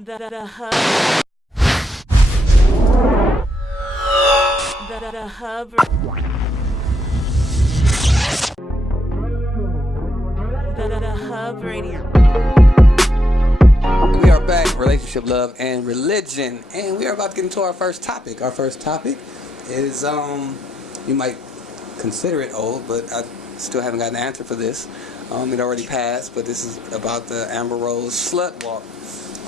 The hub. The hub. The hub radio. We are back, relationship, love, and religion, and we are about to get into our first topic. Our first topic is you might consider it old, but I still haven't got an answer for this. It already passed, but this is about the Amber Rose Slut Walk.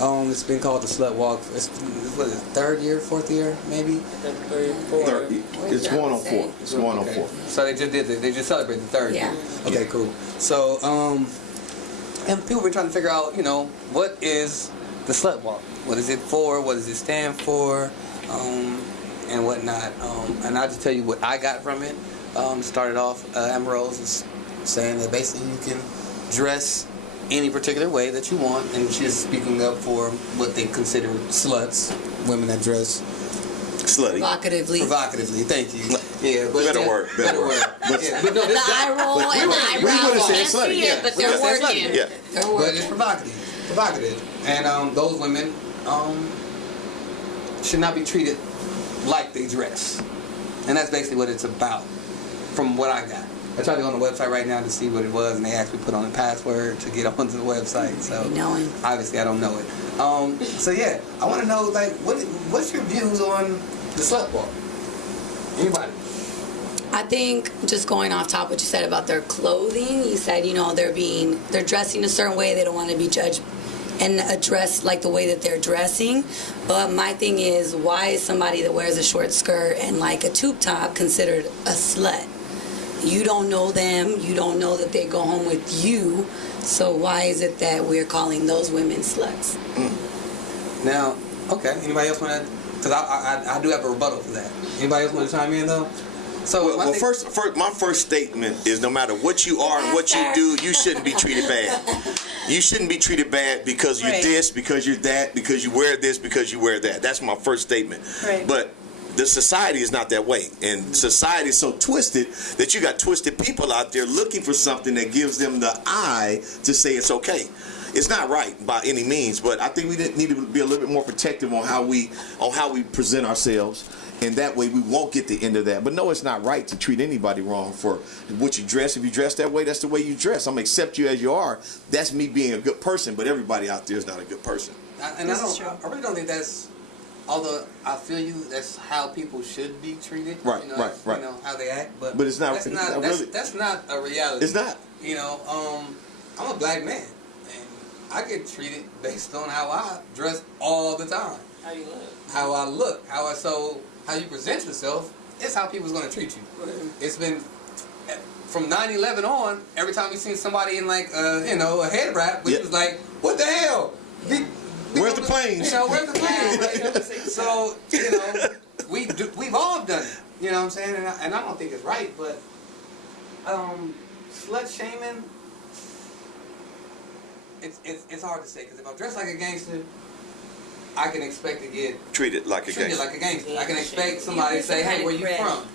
It's been called the Slut Walk. It's what is it, third year, fourth year, maybe? Third. It's going on four. It's going on four. So they just did it. They just celebrated the third year. Okay, cool. So and people have been trying to figure out, what is the Slut Walk? What is it for? What does it stand for? And whatnot. And I'll just tell you what I got from it. Started off, Amber Rose is saying that basically you can dress any particular way that you want, and she's speaking up for what they consider sluts, women that dress slutty. Provocatively, thank you. Yeah, but better word. But no, the eye roll and the eyebrow. We would have said Can't slutty. see it, but they're working. Yeah. But it's provocative, and those women should not be treated like they dress, and that's basically what it's about, from what I got. I tried to go on the website right now to see what it was, and they asked me to put on a password to get onto the website. So obviously I don't know it. So yeah, I want to know what's your views on the Slut Walk? Anybody? I think just going off top what you said about their clothing, you said they're dressing a certain way, they don't want to be judged and addressed like the way that they're dressing. But my thing is, why is somebody that wears a short skirt and like a tube top considered a slut? You don't know them. You don't know that they go home with you. So why is it that we're calling those women sluts? Now, okay. Anybody else want to? Because I do have a rebuttal for that. Anybody else want to chime in though? So my first statement is no matter what you are and what you do, you shouldn't be treated bad. You shouldn't be treated bad because you're this, because you're that, because you wear this, because you wear that. That's my first statement. Right. But the society is not that way, and society is so twisted that you got twisted people out there looking for something that gives them the eye to say it's okay. It's not right by any means, but I think we need to be a little bit more protective on how we present ourselves, and that way we won't get the end of that. But no, it's not right to treat anybody wrong for what you dress. If you dress that way, that's the way you dress. I'm gonna accept you as you are. That's me being a good person, but everybody out there is not a good person. I really don't think that's. Although I feel you, that's how people should be treated. Right. How they act, but it's not. That's not a reality. It's not. I'm a black man, and I get treated based on how I dress all the time. How you look. How I look. How you present yourself is how people's gonna treat you. Right. It's been from 9/11 on. Every time you seen somebody in a head wrap, which was like, what the hell? Where's the planes? Where's the planes? Right? So, we've all done it. You know what I'm saying? And I don't think it's right, but slut shaming, it's hard to say. Because if I dress like a gangster, I can expect to get treated like a gangster. I can expect somebody to say, hey, where you from?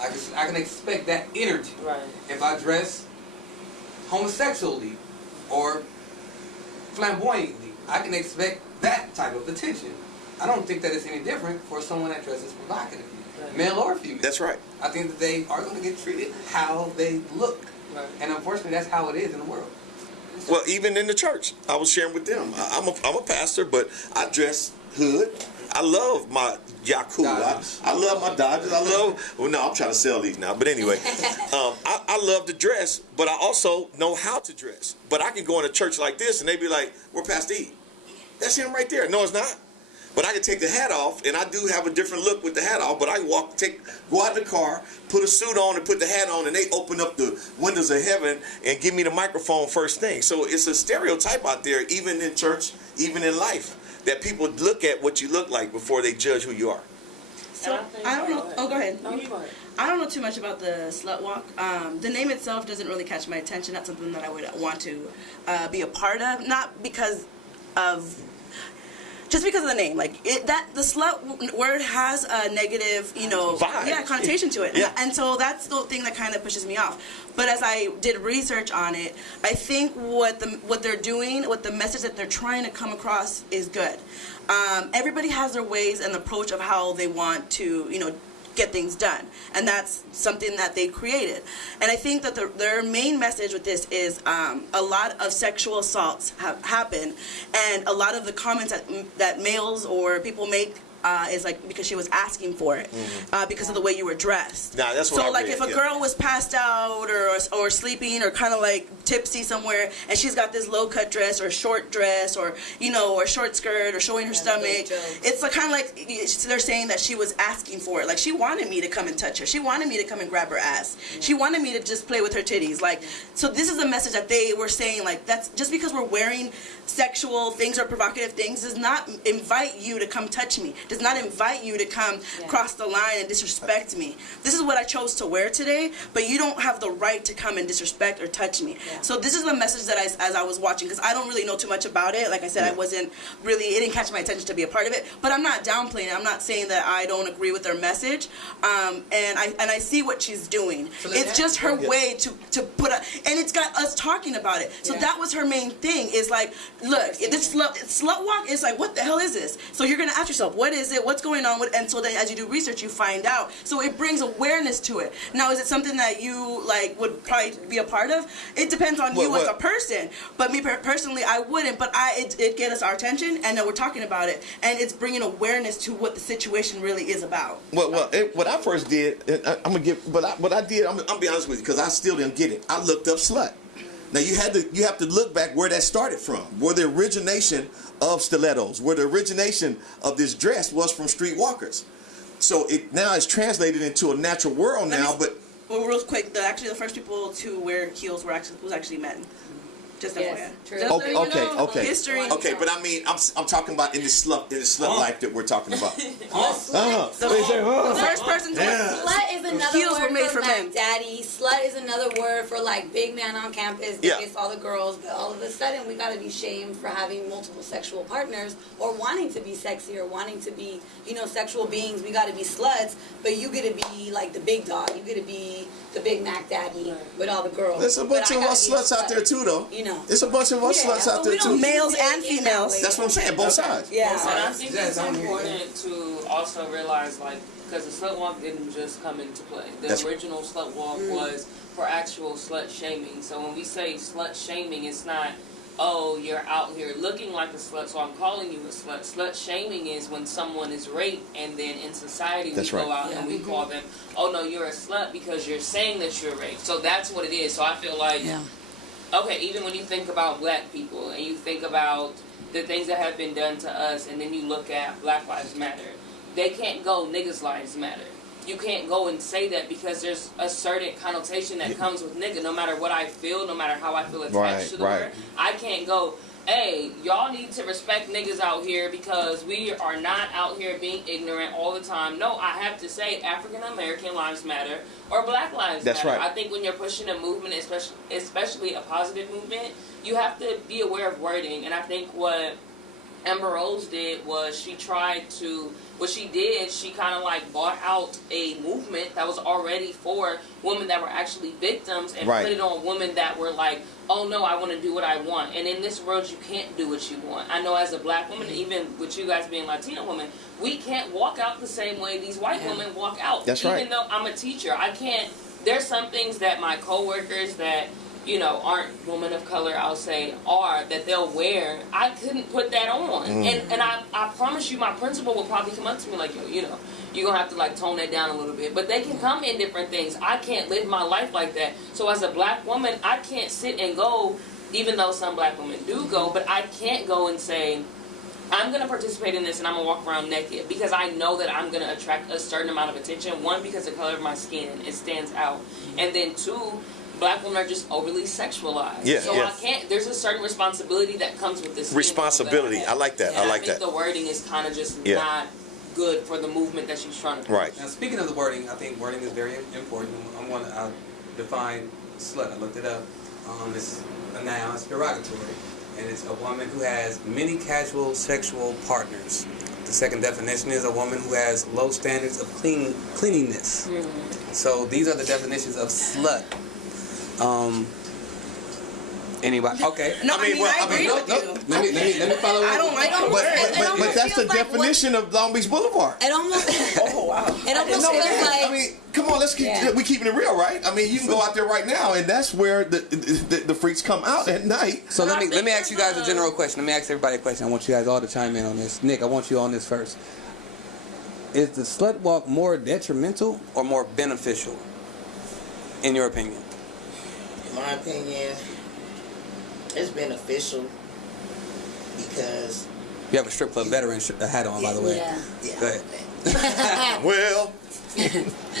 I can expect that energy. Right. If I dress homosexually or flamboyantly, I can expect that type of attention. I don't think that it's any different for someone that dresses provocatively, male or female. That's right. I think that they are going to get treated how they look. Right. And unfortunately, that's how it is in the world. Well, even in the church, I was sharing with them. I'm a pastor, but I dress hood. I love my Yaku. I love my Dodgers. I'm trying to sell these now. But anyway, I love to dress, but I also know how to dress. But I can go in a church like this, and they be like, "Where Pastor E?" That's him right there. No, it's not. But I can take the hat off, and I do have a different look with the hat off, but I can go out in the car, put a suit on, and put the hat on, and they open up the windows of heaven and give me the microphone first thing. So it's a stereotype out there, even in church, even in life, that people look at what you look like before they judge who you are. So I don't know. Oh, go ahead. No, you go ahead. I don't know too much about the Slut Walk. The name itself doesn't really catch my attention. That's something that I would want to be a part of, not because of just because of the name, like the slut word has a negative, Vibe. connotation to it. Yeah. And so that's the thing that kind of pushes me off. But as I did research on it, I think what they're doing, what the message that they're trying to come across is good. Everybody has their ways and approach of how they want to, get things done, and that's something that they created. And I think that their main message with this is a lot of sexual assaults happen, and a lot of the comments that males or people make is like because she was asking for it, because of the way you were dressed. Nah, that's what so I like read, if a girl was passed out or sleeping or kind of like tipsy somewhere, and she's got this low cut dress or short dress or or short skirt or showing her stomach, it's like kind of like they're saying that she was asking for it. Like she wanted me to come and touch her. She wanted me to come and grab her ass. She wanted me to just play with her titties. Like, so this is a message that they were saying, like, that's just because we're wearing sexual things or provocative things does not invite you to come touch me, does not invite you to come cross the line and disrespect me. This is what I chose to wear today, but you don't have the right to come and disrespect or touch me. So this is the message that as I was watching, because I don't really know too much about it. Like I said, I wasn't really, it didn't catch my attention to be a part of it, but I'm not downplaying it. I'm not saying that I don't agree with their message, and I see what she's doing. So it's just her way to put a, and it's got us talking about it. So that was her main thing, is like, look, this slut walk is like, what the hell is this? So you're gonna ask yourself, what is it? What's going on with? And so then as you do research, you find out. So it brings awareness to it. Now, is it something that you like would probably be a part of? It depends on you as a person. But me personally, I wouldn't. But it get us our attention, and then we're talking about it, and it's bringing awareness to what the situation really is about. What I first did, I'm gonna give. What I did, I'm gonna be honest with you, because I still didn't get it. I looked up slut. Now you have to look back where that started from, where the origination of stilettos, where the origination of this dress was from streetwalkers. So it now is translated into a natural world now. But real quick, the first people to wear heels was actually men. Just Yes, true. Okay. History. Okay, but I mean, I'm talking about in the slut life that we're talking about. The first person to Slut is another heels word were made for for men. daddy. Slut is another word for like big man on campus. Yeah. Gets all the girls, but all of a sudden we gotta be shamed for having multiple sexual partners or wanting to be sexy or wanting to be, sexual beings. We gotta be sluts, but you get to be like the big dog. You get to be the Big Mac daddy with all the girls. There's a bunch of us sluts out there too, though. There's a bunch of us sluts out there too. Males and females. That's what I'm saying. Both sides. Yeah. And I think it's important to also realize, like, because the slut walk didn't just come into play. The original slut walk was for actual slut shaming. So when we say slut shaming, it's not, oh, you're out here looking like a slut, so I'm calling you a slut. Slut shaming is when someone is raped, and then in society we go out and we call them, oh no, you're a slut because you're saying that you're raped. So that's what it is. So I feel like, okay, even when you think about black people and you think about the things that have been done to us, and then you look at Black Lives Matter, they can't go niggas lives matter. You can't go and say that, because there's a certain connotation that comes with nigga. No matter what I feel, no matter how I feel attached to the word, I can't go, hey, y'all need to respect niggas out here because we are not out here being ignorant all the time. No, I have to say African American lives matter or Black lives matter. Right. I think when you're pushing a movement, especially a positive movement, you have to be aware of wording. And I think what Amber Rose did was she kind of like bought out a movement that was already for women that were actually victims and put it on women that were like, oh no, I want to do what I want. And in this world, you can't do what you want. I know as a black woman, even with you guys being Latino women, we can't walk out the same way these white women walk out. Even though I'm a teacher, I can't, there's some things that my coworkers that aren't women of color, I'll say, that they'll wear. I couldn't put that on. And I promise you, my principal will probably come up to me like, yo, you're going to have to like tone that down a little bit. But they can come in different things. I can't live my life like that. So as a black woman, I can't sit and go, even though some black women do go, but I can't go and say, I'm going to participate in this and I'm going to walk around naked, because I know that I'm going to attract a certain amount of attention. One, because the color of my skin, it stands out. And then two, black women are just overly sexualized. I can't, there's a certain responsibility that comes with this. Responsibility. I like that. And I think the wording is kind of just not good for the movement that she's trying to push. Now, speaking of the wording, I think wording is very important. I'm going to define slut. I looked it up. It's a noun. It's derogatory. and it's a woman who has many casual sexual partners. The second definition is a woman who has low standards of cleanliness. So these are the definitions of slut. Anybody? Okay. No, I agree with you. Let me follow up. I don't like the word. But that's the definition of Long Beach Boulevard. It almost. Oh wow. It almost feels like. I mean, come on, we keeping it real, right? I mean, you can go out there right now, and that's where the freaks come out at night. So let me ask you guys a general question. Let me ask everybody a question. I want you guys all to chime in on this. Nick, I want you on this first. Is the slut walk more detrimental or more beneficial, in your opinion? In my opinion, it's beneficial because You have a strip club veteran hat on, by the way. Yeah. Go ahead. Well,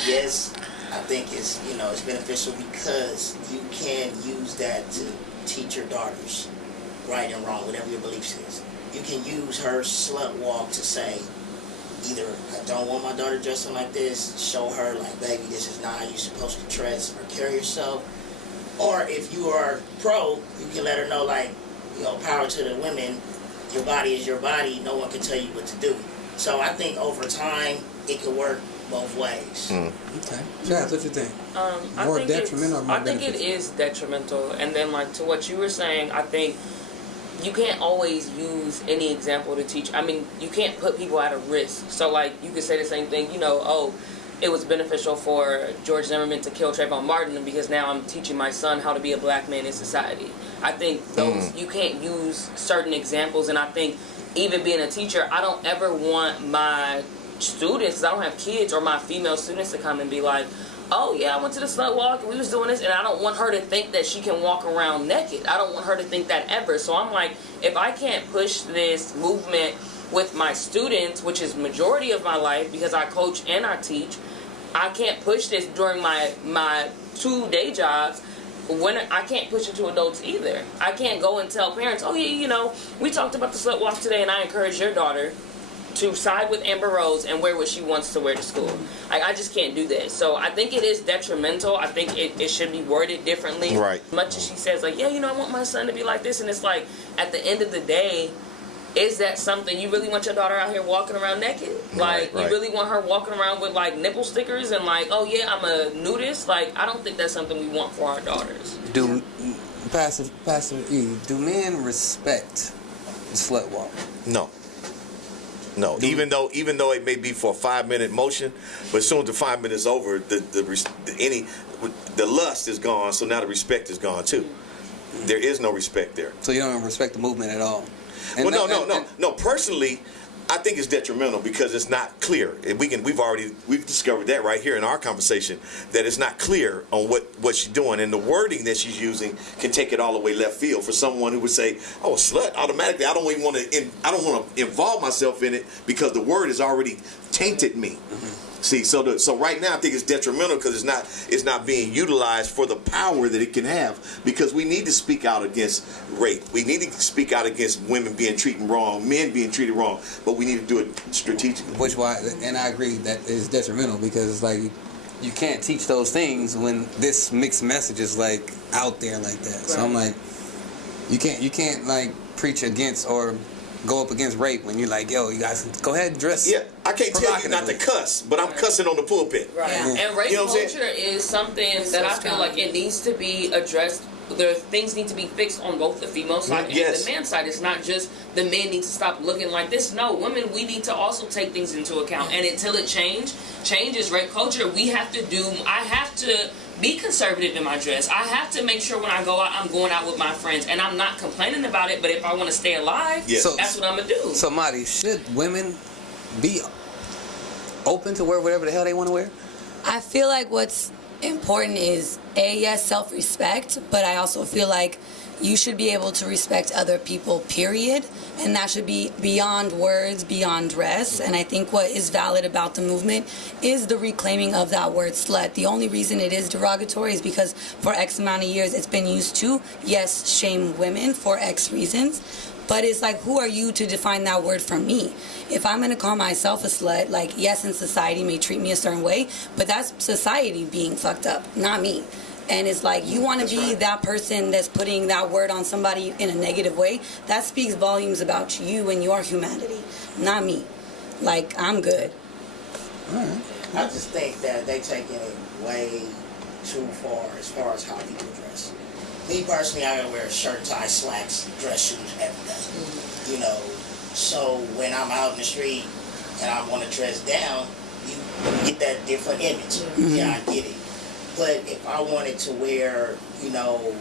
yes, I think it's beneficial because you can use that to teach your daughters right and wrong, whatever your beliefs is. You can use her slut walk to say, either I don't want my daughter dressing like this, show her like, baby, this is not how you're supposed to dress or carry yourself. Or if you are pro, you can let her know, like, power to the women, your body is your body, no one can tell you what to do. So I think over time, it could work both ways. Okay. Jazz, what you think? More I think detrimental or more I think it beneficial? is detrimental. And then, like, to what you were saying, I think you can't always use any example to teach. I mean, you can't put people at a risk. So, like, you could say the same thing, it was beneficial for George Zimmerman to kill Trayvon Martin because now I'm teaching my son how to be a black man in society. I think those, you can't use certain examples, and I think even being a teacher, I don't ever want my students, 'cause I don't have kids, or my female students to come and be like, oh yeah, I went to the slut walk and we was doing this, and I don't want her to think that she can walk around naked. I don't want her to think that ever. So I'm like, if I can't push this movement with my students, which is majority of my life because I coach and I teach, I can't push this during my 2 day jobs. When I can't push it to adults either. I can't go and tell parents, oh yeah, we talked about the slut walk today and I encourage your daughter to side with Amber Rose and wear what she wants to wear to school. I just can't do that. So I think it is detrimental. I think it should be worded differently. Right. As much as she says, like, yeah, I want my son to be like this, and it's like, at the end of the day, is that something you really want your daughter out here walking around naked? Like, right. You really want her walking around with, like, nipple stickers and, like, oh yeah, I'm a nudist? Like, I don't think that's something we want for our daughters. Pastor E, do men respect the slut walk? no. Even though it may be for a 5-minute motion, but as soon as the 5 minutes is over, the lust is gone. So now the respect is gone too. There is no respect there. So you don't respect the movement at all? And Well, no. Personally, I think it's detrimental because it's not clear. And we've discovered that right here in our conversation, that it's not clear on what she's doing, and the wording that she's using can take it all the way left field for someone who would say, "Oh, slut!" Automatically, I don't want to involve myself in it because the word has already tainted me. See, so right now I think it's detrimental because it's not being utilized for the power that it can have, because we need to speak out against rape. We need to speak out against women being treated wrong, men being treated wrong, but we need to do it strategically. And I agree that it's detrimental because it's like you can't teach those things when this mixed message is like out there like that. Right. So I'm like, you can't like preach against or go up against rape when you're like, yo, you guys go ahead and dress. Yeah, I can't tell you not to cuss, but I'm cussing on the pulpit. Right. Yeah. And rape culture is something that I feel strong. like it needs to be addressed. Things need to be fixed on both the female side and the man side. It's not just the men need to stop looking like this. No, women, we need to also take things into account. And until it changes rape culture, I have to be conservative in my dress. I have to make sure when I go out, I'm going out with my friends. And I'm not complaining about it, but if I want to stay alive, that's what I'm going to do. So, Mardi, should women be open to wear whatever the hell they want to wear? I feel like what's important is, yes, self-respect, but I also feel like you should be able to respect other people, period. And that should be beyond words, beyond dress. And I think what is valid about the movement is the reclaiming of that word slut. The only reason it is derogatory is because for X amount of years it's been used to, yes, shame women for X reasons. But it's like, who are you to define that word for me? If I'm going to call myself a slut, like, yes, in society may treat me a certain way, but that's society being fucked up, not me. And it's like, you want to be that person that's putting that word on somebody in a negative way. That speaks volumes about you and your humanity, not me. Like, I'm good. I just think that they taking it way too far as how people dress. Me personally, I gotta wear a shirt, tie, slacks, dress shoes every day. You know, so when I'm out in the street and I want to dress down, you get that different image. Yeah, I get it. But if I wanted to wear, you know,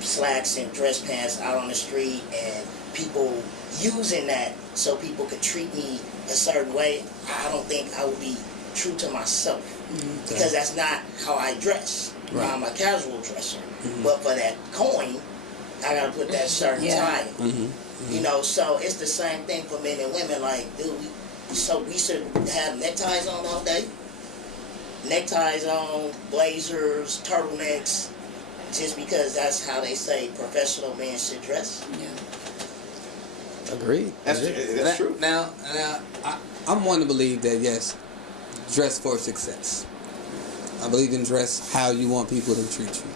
slacks and dress pants out on the street and people using that so people could treat me a certain way, I don't think I would be true to myself. Because that's not how I dress. Right. I'm a casual dresser. But for that coin, I gotta put that shirt and tie. You know, so it's the same thing for men and women. Like, dude, we should have neckties on all day. Neckties on, blazers, turtlenecks, just because that's how they say professional men should dress. Agreed. That's true. Now, I'm one to believe that, yes, dress for success. I believe in dress how you want people to treat you.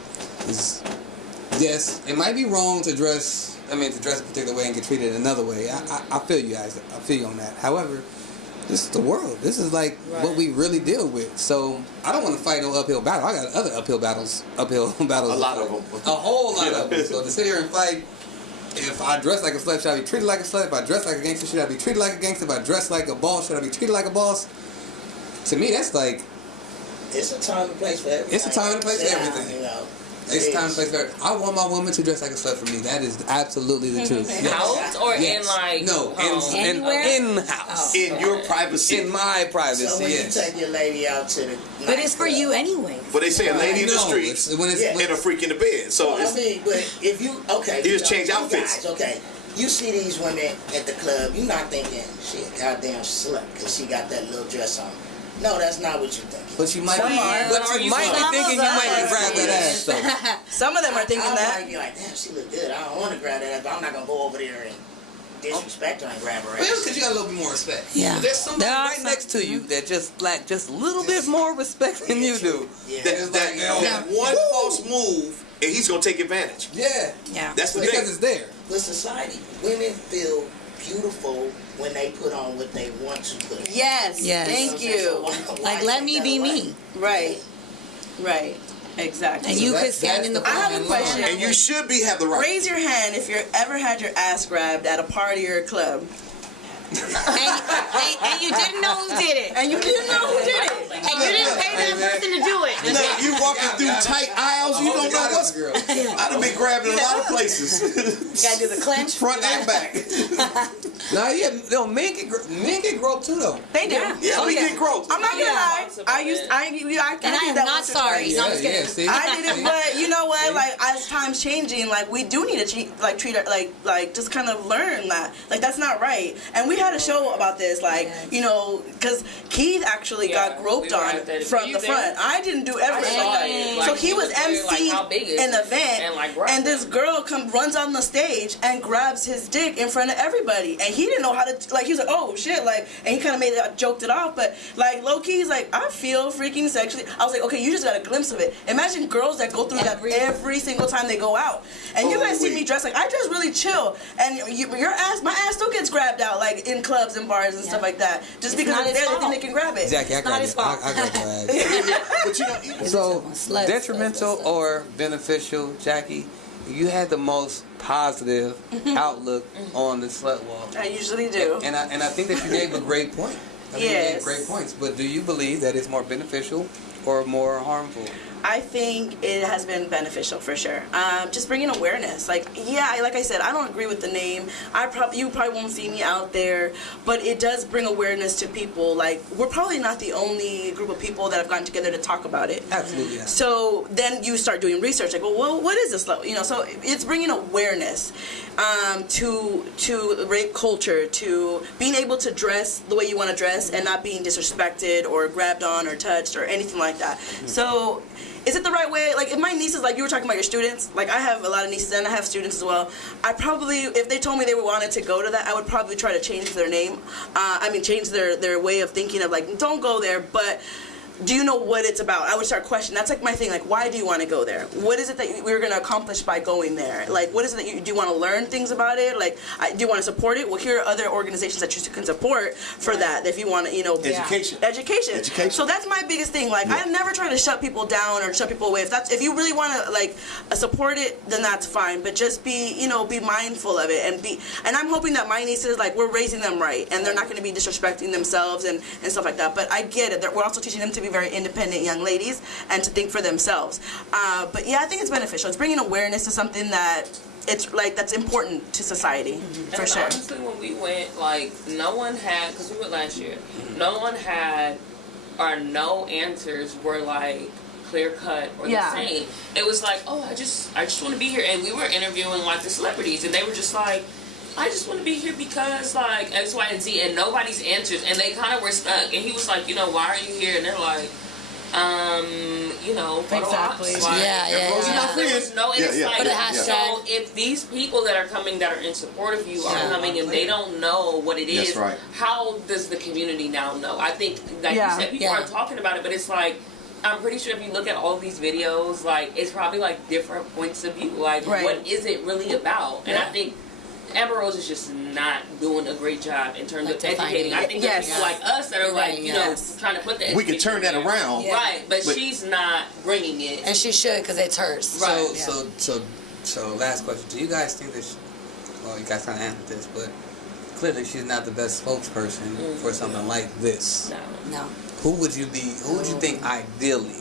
Yes, it might be wrong to dress a particular way and get treated another way. I feel you guys. I feel you on that. However, this is the world. This is like what we really deal with. So I don't want to fight no uphill battle. I got other uphill battles. A lot of them. A whole lot of them. So to sit here and fight, if I dress like a slut, should I be treated like a slut? If I dress like a gangster, should I be treated like a gangster? If I dress like a boss, should I be treated like a boss? To me, that's like... It's a time and place for everything. It's a time and place for everything. You know, it's a time and place for everything. I want my woman to dress like a slut for me. That is absolutely the truth. Yes. House or in like... No, in house. In your privacy. In my privacy, so when you take your lady out to the But it's for you anyway. But they say a lady in the street and a freak in the bed. So I mean, but if you... Okay. You just change outfits. Guys, okay. You see these women at the club, you're not thinking, she a goddamn slut because she got that little dress on. No, that's not what you think. But you might be thinking you might grab that ass, though. Some of them are thinking that. I might be like, damn, she look good. I don't want to grab that ass, but I'm not going to go over there and disrespect her and grab her ass. Well, because you got a little bit more respect. Yeah. But there's somebody right next to you that just lack just a little bit more respect than you do. Yeah. That one false move, and he's going to take advantage. Yeah. That's the because thing. it's there. With society, women feel beautiful when they put on what they want to put on. Yes. Thank you. Like, let me be me. Right. Exactly. And you could stand in the I have a question. And you should have the right. Raise your hand if you ever had your ass grabbed at a party or a club. and you didn't know who did it. And you didn't know who did it. And you didn't pay that person to do it. Look, you walking through tight aisles, you don't know what's... I'd have been grabbed in a lot of places. You gotta do the clench. Front and back. Men get groped too, though. They do. Yeah, we get groped. I'm not gonna lie. I am not sorry. No, I'm just kidding. I did it, but you know what? Like, as time's changing, like, we do need to treat her like just kind of learn that like that's not right. And we had a show about this, like, you know, because Keith actually got groped on from the front. I didn't do everything like that. So he was MC an event, and this girl runs on the stage and grabs his dick in front of everybody, and he didn't know how to, like, he was like, oh shit, like, and he kind of joked it off, but like low key, he's like, I feel freaking sexually. I was like, okay, you just got a glimpse of it. Imagine girls that go through that every single time they go out, and you guys see me dressed like I dress really chill, and my ass still gets grabbed out like in clubs and bars and stuff like that, just because it's there, they think they can grab it. Jackie, I grab your ass. But you know, so detrimental or beneficial, Jackie? You had the most positive outlook on the Slut Walk. I usually do. And I think that you gave a great point. You gave great points. But do you believe that it's more beneficial or more harmful? I think it has been beneficial for sure. Just bringing awareness. Like I said, I don't agree with the name. You probably won't see me out there, but it does bring awareness to people. Like, we're probably not the only group of people that have gotten together to talk about it. Absolutely. Yeah. So then you start doing research. Like, well, what is this? You know, so it's bringing awareness to rape culture, to being able to dress the way you want to dress and not being disrespected or grabbed on or touched or anything like that. So, is it the right way? Like, if my nieces, like you were talking about your students, like I have a lot of nieces and I have students as well. I probably, if they told me they wanted to go to that, I would probably try to change their name. Change their way of thinking of like, don't go there. But do you know what it's about? I would start questioning. That's like my thing. Like, why do you want to go there? What is it that we're going to accomplish by going there? Like, what is it that you do? You want to learn things about it? Like, do you want to support it? Well, here are other organizations that you can support for that. If you want to, education. So that's my biggest thing. Like, I never try to shut people down or shut people away. If you really want to like support it, then that's fine. But just be mindful of it and I'm hoping that my nieces, like, we're raising them right and they're not going to be disrespecting themselves and stuff like that. But I get it. We're also teaching them to be very independent young ladies and to think for themselves. But yeah, I think it's beneficial. It's bringing awareness to something that that's important to society, for sure. Honestly, when we went, like, no one had, because we went last year, no one had, or no answers were like clear cut or the same. It was like, oh, I just want to be here, and we were interviewing like the celebrities, and they were just like, I just want to be here because like X, Y, and Z, and nobody's answers, and they kind of were stuck. And he was like, why are you here? And they're like, exactly. There was no insight. So if these people that are coming that are in support of you are coming and they don't know what it is, how does the community now know? I think, like you said, people are talking about it, but it's like, I'm pretty sure if you look at all these videos, like, it's probably like different points of view. Like, what is it really about? And I think Aber Rose is just not doing a great job in terms of educating. I think there's people like us that are like, trying to put the education. We can turn that around. Right, but she's not bringing it. And she should, because it's hers. Right. So last question. Do you guys think that well, you guys kind of answered this, but clearly she's not the best spokesperson for something like this. No. Who would you think ideally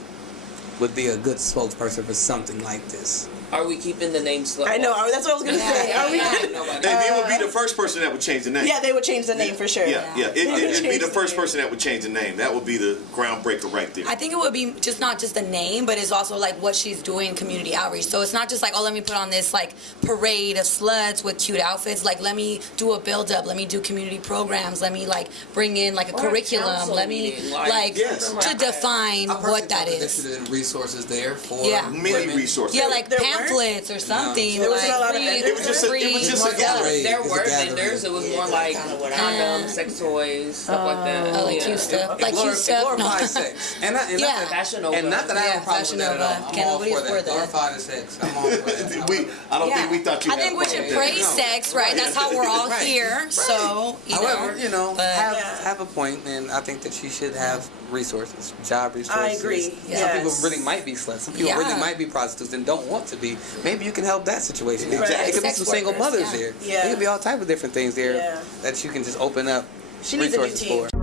would be a good spokesperson for something like this? Are we keeping the name Slut Walk? I know. That's what I was going to say. Are we? They would be the first person that would change the name. Yeah, they would change the name for sure. It'd be the first person that would change the name. That would be the groundbreaker right there. I think it would be just not just the name, but it's also like what she's doing community outreach. So it's not just like, oh, let me put on this like parade of sluts with cute outfits. Like, let me do a build up. Let me do community programs. Let me like bring in like a curriculum. Let me to define what that is. Initiative resources there for many resources. Yeah, like pamphlets or something. There wasn't a lot of it was just a gathering. There were vendors. It was more like condoms, sex toys, stuff like that. Oh, like cute stuff. Like cute stuff. Glorified sex. And not that I have a problem with that at all. I'm all for that. Glorified sex. I'm all for that. I don't think we thought you had I think we should praise sex, right? That's how we're all here. So, however, have a point, and I think that she should have resources, job resources. I agree. Some people really might be sluts. Some people really might be prostitutes and don't want to be. Maybe you can help that situation. Right. It could be some single mothers there. Yeah. It could be all type of different things there that you can just open up She needs a new resources team. for.